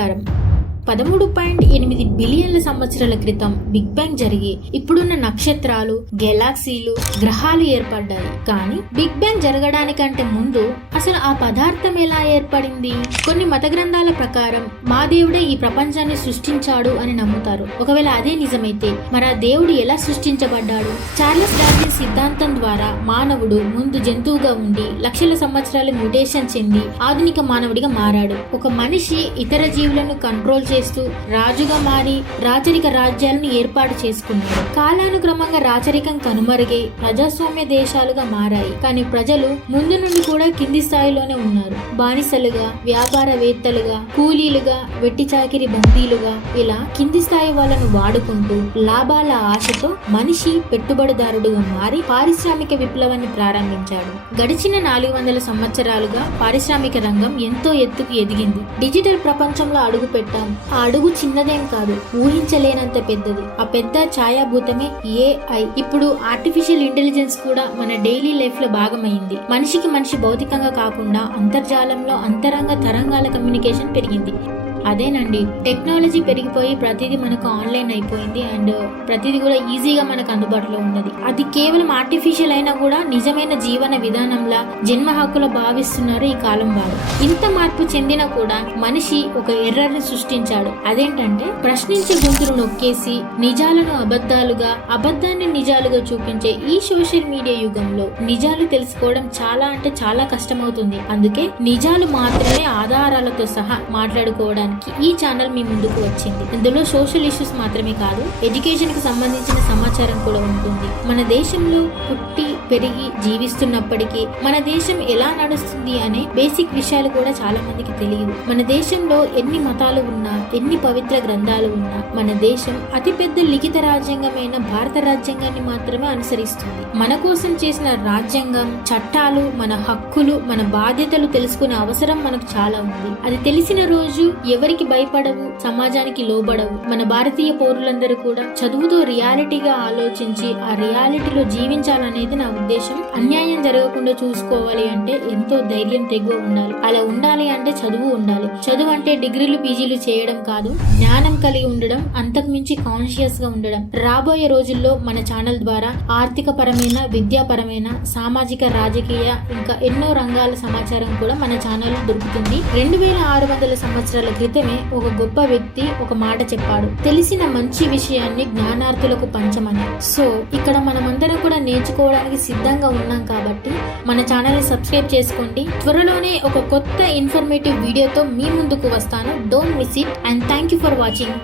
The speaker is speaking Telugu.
నమస్కారం. 13.8 బిలియన్ల సంవత్సరాల క్రితం బిగ్ బ్యాంగ్ జరిగి ఇప్పుడున్న నక్షత్రాలు, గెలాక్సీలు, గ్రహాలు ఏర్పడ్డాయి. కానీ బిగ్ బ్యాంగ్ జరగడానికంటే ముందు అసలు ఆ పదార్థం ఎలా ఏర్పడింది? కొన్ని మత గ్రంథాల ప్రకారం మా దేవుడే ఈ ప్రపంచాన్ని సృష్టించాడు అని నమ్ముతారు. ఒకవేళ అదే నిజమైతే మరి ఆ దేవుడు ఎలా సృష్టించబడ్డాడు? చార్లెస్ డార్విన్ సిద్ధాంతం ద్వారా మానవుడు ముందు జంతువుగా ఉండి లక్షల సంవత్సరాలు మ్యుటేషన్ చెంది ఆధునిక మానవుడిగా మారాడు. ఒక మనిషి ఇతర జీవులను కంట్రోల్ చేస్తూ రాజుగా మారి రాచరిక రాజ్యాలను ఏర్పాటు చేసుకున్నాడు. కాలానుక్రమంగా రాచరికం కనుమరుగై ప్రజాస్వామ్య దేశాలుగా మారాయి. కానీ ప్రజలు ముందు నుండి కూడా కింది స్థాయిలోనే ఉన్నారు. బానిసలుగా, వ్యాపారవేత్తలుగా, కూలీలుగా, వెట్టి చాకిరి బందీలుగా ఇలా కింది స్థాయి వాళ్ళను వాడుకుంటూ లాభాల ఆశతో మనిషి పెట్టుబడిదారుడుగా మారి పారిశ్రామిక విప్లవాన్ని ప్రారంభించాడు. గడిచిన 400 సంవత్సరాలుగా పారిశ్రామిక రంగం ఎంతో ఎత్తుకు ఎదిగింది. డిజిటల్ ప్రపంచంలో అడుగు పెట్టాం. ఆ అడుగు చిన్నదేం కాదు, ఊహించలేనంత పెద్దది. ఆ పెద్ద ఛాయాభూతమే AI. ఇప్పుడు ఆర్టిఫిషియల్ ఇంటెలిజెన్స్ కూడా మన డైలీ లైఫ్ లో భాగమైంది. మనిషికి మనిషి భౌతికంగా కాకుండా అంతర్జాలంలో అంతరంగ తరంగాల కమ్యూనికేషన్ పెరిగింది. అదేనండి, టెక్నాలజీ పెరిగిపోయి ప్రతిదీ మనకు ఆన్లైన్ అయిపోయింది అండ్ ప్రతిదీ కూడా ఈజీగా మనకు అందుబాటులో ఉన్నది. అది కేవలం ఆర్టిఫిషియల్ అయినా కూడా నిజమైన జీవన విధానంలా జన్మ హక్కులో భావిస్తున్నారు ఈ కాలం వారు. ఇంత మార్పు చెందినా కూడా మనిషి ఒక ఎర్రర్ ని సృష్టించాడు. అదేంటంటే ప్రశ్నించే గొంతును నొక్కేసి నిజాలను అబద్ధాలుగా, అబద్ధాన్ని నిజాలుగా చూపించే ఈ సోషల్ మీడియా యుగంలో నిజాలు తెలుసుకోవడం చాలా అంటే చాలా కష్టమవుతుంది. అందుకే నిజాలు మాత్రమే ఆధారాలతో సహా మాట్లాడుకోవడానికి ఈ ఛానల్ మీ ముందుకు వచ్చింది. ఇందులో సోషల్ ఇష్యూస్ మాత్రమే కాదు, ఎడ్యుకేషన్ కి సంబంధించిన సమాచారం కూడా ఉంటుంది. మన దేశంలో పుట్టి పెరిగి జీవిస్తున్నప్పటికీ మన దేశం ఎలా నడుస్తుంది అనే బేసిక్ విషయాలు కూడా చాలా మందికి తెలియదు. మన దేశంలో ఎన్ని మతాలు ఉన్నా, ఎన్ని పవిత్ర గ్రంథాలు ఉన్నా మన దేశం అతిపెద్ద లిఖిత రాజ్యాంగమైన భారత రాజ్యాంగాన్ని మాత్రమే అనుసరిస్తుంది. మన కోసం చేసిన రాజ్యాంగం, చట్టాలు, మన హక్కులు, మన బాధ్యతలు తెలుసుకునే అవసరం మనకు చాలా ఉంది. అది తెలిసిన రోజు ఎవరికి భయపడవు, సమాజానికి లోబడవు. మన భారతీయ పౌరులందరూ కూడా చదువుతో రియాలిటీగా ఆలోచించి ఆ రియాలిటీలో జీవించాలనేది నా ఉద్దేశం. అన్యాయం జరగకుండా చూసుకోవాలి అంటే ఎంతో ధైర్యం, తెగువ ఉండాలి. అలా ఉండాలి అంటే చదువు ఉండాలి. చదువు అంటే డిగ్రీలు, పీజీలు చేయడం కాదు, జ్ఞానం కలిగి ఉండడం, అంతకు మించి కాన్షియస్ గా ఉండడం. రాబోయే రోజుల్లో మన ఛానల్ ద్వారా ఆర్థిక పరమైన, విద్యాపరమైన, సామాజిక, రాజకీయ ఇంకా ఎన్నో రంగాల సమాచారం కూడా మన ఛానల్ దొరుకుతుంది. 2600 సంవత్సరాల క్రితమే ఒక గొప్ప వ్యక్తి ఒక మాట చెప్పాడు, తెలిసిన మంచి విషయాన్ని జ్ఞానార్థులకు పంచమని. సో ఇక్కడ మనమందరం కూడా నేర్చుకోవడానికి సిద్ధంగా ఉన్నాం కాబట్టి మన ఛానల్ ని సబ్స్క్రైబ్ చేసుకోండి. త్వరలోనే ఒక కొత్త ఇన్ఫర్మేటివ్ వీడియోతో మీ ముందుకు వస్తాను. Don't miss it and thank you for watching.